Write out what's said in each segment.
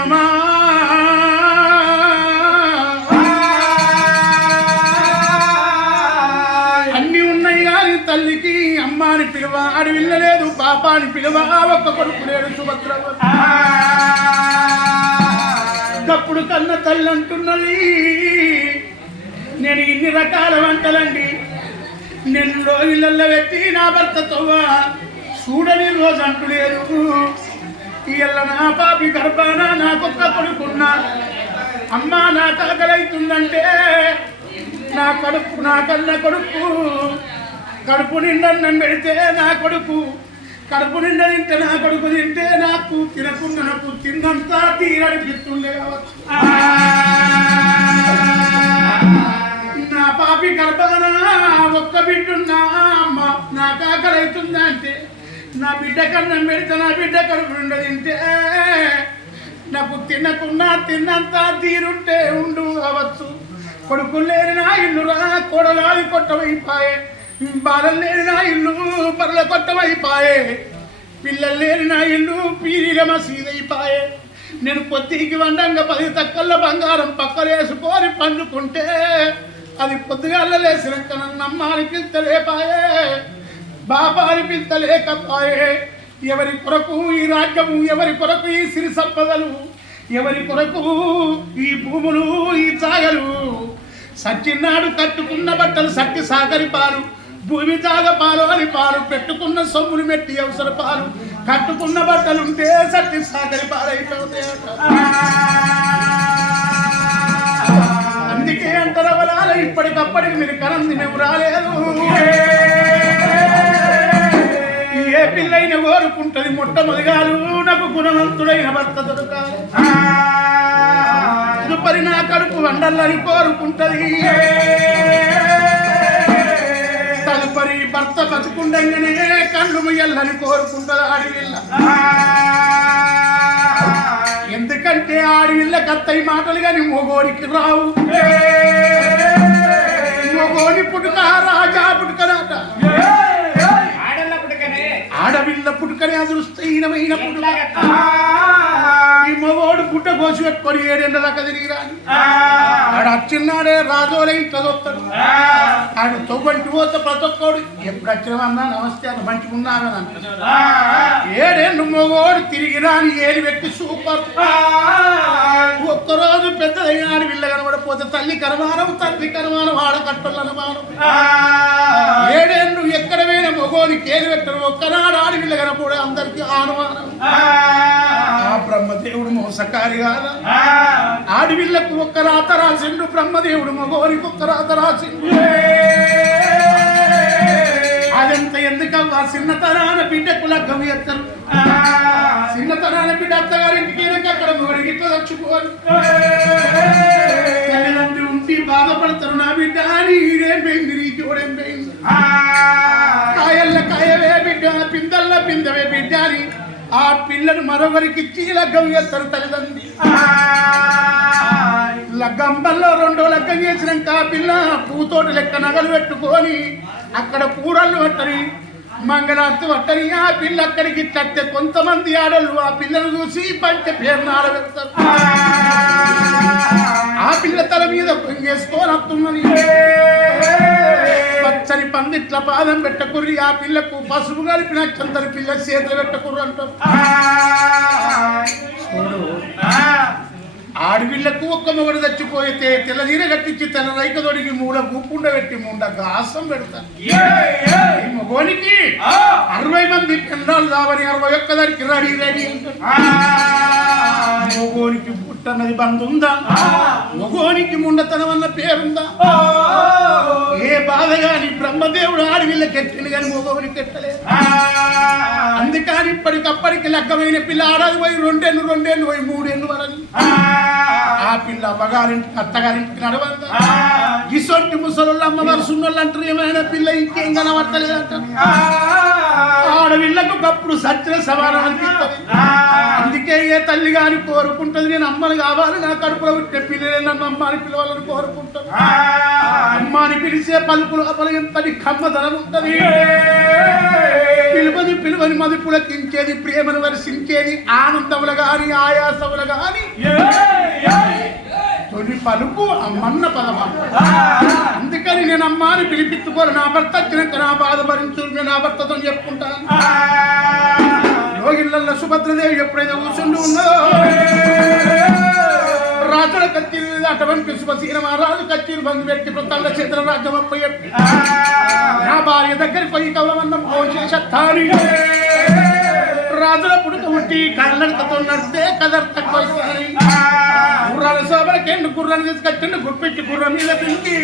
దైవమా అన్ని ఉన్నాయి కానీ తల్లికి అమ్మ అని పిలువ అడి విల్లలేదు పాప అని పిలువ ఒక్క కొడుకు లేడు సుభద్ర తప్పుడు కన్న తల్లి అంటున్నది నేను ఇన్ని రకాల వంటలండి. నేను రోజులలో పెట్టి నా భర్తతో చూడని రోజు అంటులేదు ఇయ్యల్ల నా పాపి గర్భాన నాకొక్క కొడుకున్నా అమ్మ నా తలకలైతుందంటే నా కడుపు నా కన్న కొడుకు కడుపు నిండా పెడితే నా కొడుకు కడుపు నిండా తింటే నా కొడుకు తింటే నాకు తినకుండా నాకు తిన్నంతా తీరనిపిస్తుండే నా పాపి గర్భాన ఒక్క బిడ్డున్నా అమ్మ నా కాకలైతుందా నా బిడ్డ కన్నా పెడితే నా బిడ్డ కడుపు నిండా తింటే నాకు తినకున్నా తిన్నంత తీరుంటే ఉండు అవచ్చు. కొడుకులు లేని నా ఇల్లు రా కొడలాది కొట్టమైపాయే. బాలలు లేని నా ఇల్లు పర్ల కొట్టమైపాయే. పిల్లలు లేని నా ఇల్లు పీరిల మసీదైపాయే. నేను పొద్దుకి వండంగా పది తక్కల బంగారం పక్కలేసుకొని పండుకుంటే అది పొద్దుగాల లేసినాక నన్ను అమ్మాని తెలియపాయే. బాబాని పిలుతలేకపాయే ఎవరి కొరకు ఈ రాజ్యము ఎవరి కొరకు ఈ సిరి సంపదలు ఎవరి కొరకు ఈ భూములు ఈ జాగలు. సచ్చినాడు కట్టుకున్న బట్టలు సట్టి సాగరి పాలు భూమి జాగ పాలు అని పాలు పెట్టుకున్న సొమ్ములు మెట్టి అవసర పాలు. కట్టుకున్న బట్టలుంటే సట్టి సాగరి పాలైపోతే అందుకే అంటారు అవలాల ఇప్పటికప్పటికి మీరు కరంది మేము రాలేదు ఏ పిల్లైన కోరుకుంటది మొట్టమొదగాలు నాకు గుణవంతుడైన భర్త దొరకాలి తదుపరి నా కడుపు వండల్లని కోరుకుంటది. తదుపరి భర్త బతుకుండగానే కళ్ళు ముయ్యల్లని కోరుకుంటది ఆడివిల్ల. ఎందుకంటే ఆడివిల్ల కత్తయి మాటలు కానీ మొగోడికి రావు. మొగోని పుట్టుక రాజా పుట్టుకరాట. ఆడవిల్ల పుట్టుకనే అదృష్టహీనమైన పుట్టుక. ఈ మగోడు పుట్ట కోసి పెట్టుకొని ఏడేళ్ళ దాకా తిరిగి రాని ఆడ వచ్చినాడే రాజోలే వస్తాడు ఆడ తొవ్వంటి పోతే ప్రతి ఒక్కడు ఎప్పుడు వచ్చినావన్నా నమస్తే అని మంచిగా ఉన్నావని అంటాడు ఏడేళ్ళు మగోడు తిరిగి రాని ఏడు వ్యక్తి సూపర్. ఒక్కరోజు పెద్దదైనాడు వీళ్ళ కనబడిపోతే తల్లి కరమానం తండ్రి కరమానం ఆడకట్టలు అనుమానం. ఏడేళ్ళు పోయిన మగోని కేలు పెట్టరు ఒక్కనాడు ఆడి వీళ్ళ కనపడే అందరికి ఆనుమానం ఆ. బ్రహ్మదేవుడు మోసకారి కాదా. ఆడివిళ్ళకు ఒక్క రాత రాసిండు బ్రహ్మదేవుడు మగోనికి ఒక్క రాత రాసిండు. అదంత ఎందుకవ్వా? చిన్నతనాన బిడ్డకు లగ్గం ఎత్తరు. చిన్నతనాన బిడ్డ అత్తగారింటికి అక్కడ మొగడికి ఇట్లా చచ్చిపోవాలి తల్లిదండ్రులు ఉండి బాధపడతారు. నా బిడ్డ అని ఈడేం పోయింది? నీ చూడేం పోయింది? పిందల్ల పిందవే ఆ పిల్లను మరొకరికి ఇచ్చి లగ్గం చేస్తారు తల్లిదండ్రి. లగ్గంబల్లో రెండో లగ్గం చేసినాక ఆ పిల్ల పూతోటి లెక్క నగలు పెట్టుకొని అక్కడ కూరలు పట్టని మంగళార్తి పట్టని ఆ పిల్ల అక్కడికి తట్టే కొంతమంది ఆడళ్ళు ఆ పిల్లను చూసి పంచ పేరును ఆడవేస్తారు ఆ పిల్ల తల మీద పొంగేసుకొని వస్తున్నది పందిట్ల పాదం పెట్టకుర్రి ఆ పిల్లకు పసుపు కలిపిన చందరి పిల్ల చేతులు పెట్టకుర్రు అంటారు. చూడు. ఆడవిళ్ళకు ఒక్క మొగడు చచ్చిపోయితే తెల్లదీర కట్టించి తెల్ల రైక తొడిగి మూల గుప్పుండ పెట్టి ముండ గాసం పెడతారు. ఈ మగోనికి అరవై మంది పిల్లలు దావని అరవై ఒక్క దానికి రెడీ రెడీ మగోనికి పుట్టన్నది బంధుందా మగోనికి ముండతనం అన్న పేరుందా ఏ బాధ గాని బ్రహ్మదేవుడు ఆడవిళ్ళకి ఎట్టింది కానీ మగోనికి ఎట్టలేదు అందుకని ఇప్పటికప్పటికి లెక్కమైన పిల్ల ఆడాది పోయి రెండేళ్ళు రెండేళ్ళు పోయి మూడేళ్ళు వరని ఆ. పిల్ల అమ్మగారింటికి అత్తగారింటికి నడవందా? ఇసొంటి ముసలు అమ్మవారు సున్నోళ్ళు అంటారు ఏమైనా పిల్ల ఇంకేం కనబడతలేదంటారు? ఆడవిళ్ళకు ఒకప్పుడు సత్య సమానం అందుకే ఏ తల్లి గాని కోరుకుంటుంది నేను అమ్మని కావాలి నా కడుపులో పుట్టే పిల్లలు నన్ను అమ్మని పిలవాలని కోరుకుంటాను అమ్మని పిలిచే పలుకులు అప్పలు ఎంతటి కమ్మదనం ఉంటది. పిలువని పిలువని మదుపులకించేది ప్రేమను వర్షించేది ఆనందముల గాని ఆయాసముల గాని. తొలి పలుకు అమ్మన్న పదమా? అందుకని నేను అమ్మాని పిలిపించుకోరు నా భర్త వచ్చినాక నా బాధ భరించు నేను నా భర్తతో చెప్పుకుంటాను యోగిళ్ళల్లో సుభద్రదేవి ఎప్పుడైతే కూర్చుంటూ ఉందో రాజుల కత్తిరి అటువంటి శుభశీల మహారాజు కత్తిరి బంధు పెట్టి తల్ల చేతుల రాజ్యం అప్ప చెప్పి నా భార్య దగ్గరికి పోయి కవలమన్నం పోషేషత్తాని రాజుల పుడుక ఉట్టి కళ్ళతో నడితే కదర్ తక్కువ గుర్రాల శోభలకి ఎండు గుర్రాన్ని తీసుకొచ్చిండు గుప్పెట్టి గుర్రం మీద తింటి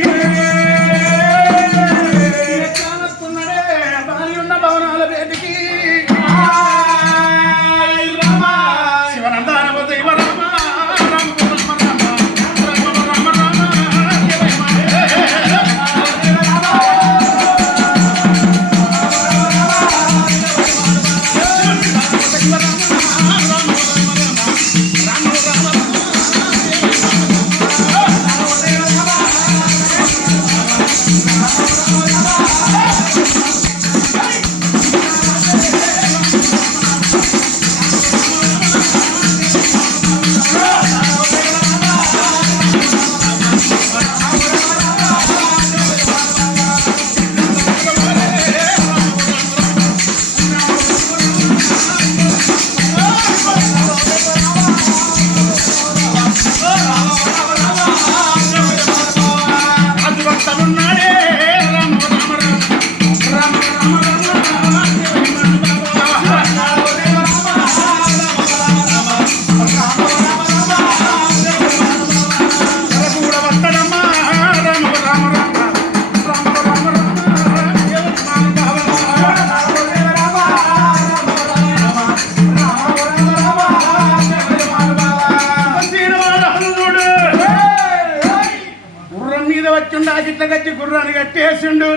ఆ గిట్ల గచ్చి గుర్రాన్ని కట్టేసిండు.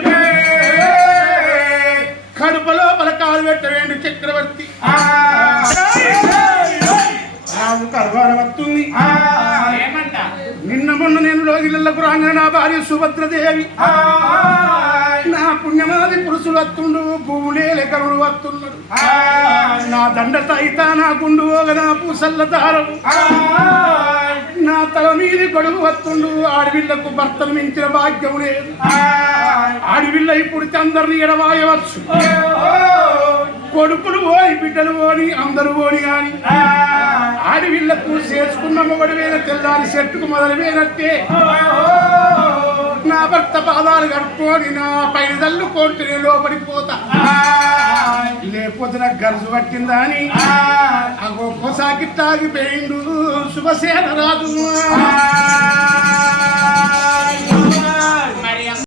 కడుపు లోపల కాలు పెట్టవేండు చక్రవర్తి. రాజు వస్తుంది. నిన్న మొన్న నేను రోగిళ్ళకు రాగా నా భార్య సుభద్రదేవి. నా పుణ్యమాది పురుషులు వస్తుండు పువ్వులే లెక్కరుడు వస్తున్నాడు. నా దండ తాయితా నా గుండు ఓగ నా పూసల్ల దారము నా తల మీద కొడుకు వస్తుండు. ఆడవిళ్ళకు భర్తను మించిన భాగ్యం లేదు. ఆడవిళ్ళ ఇప్పుడు అందరిని ఎడవాయవచ్చు కొడుకులు పోయి బిడ్డలు పోని అందరూ పోని గాని. ఆడవిళ్ళకు చేసుకున్న మొగడు మీద తెల్లారి చెట్టుకు మొదలుపోయినట్టే నా భర్త పాదాలు కడుక్కొని నా పైన తల్లు కోర్టుని లోపడిపోతా లేకపోతే నాకు గలుసు పట్టిందా అని? ఒక్కోసాకి తాగిపోయిండు శుభసేన రాజు.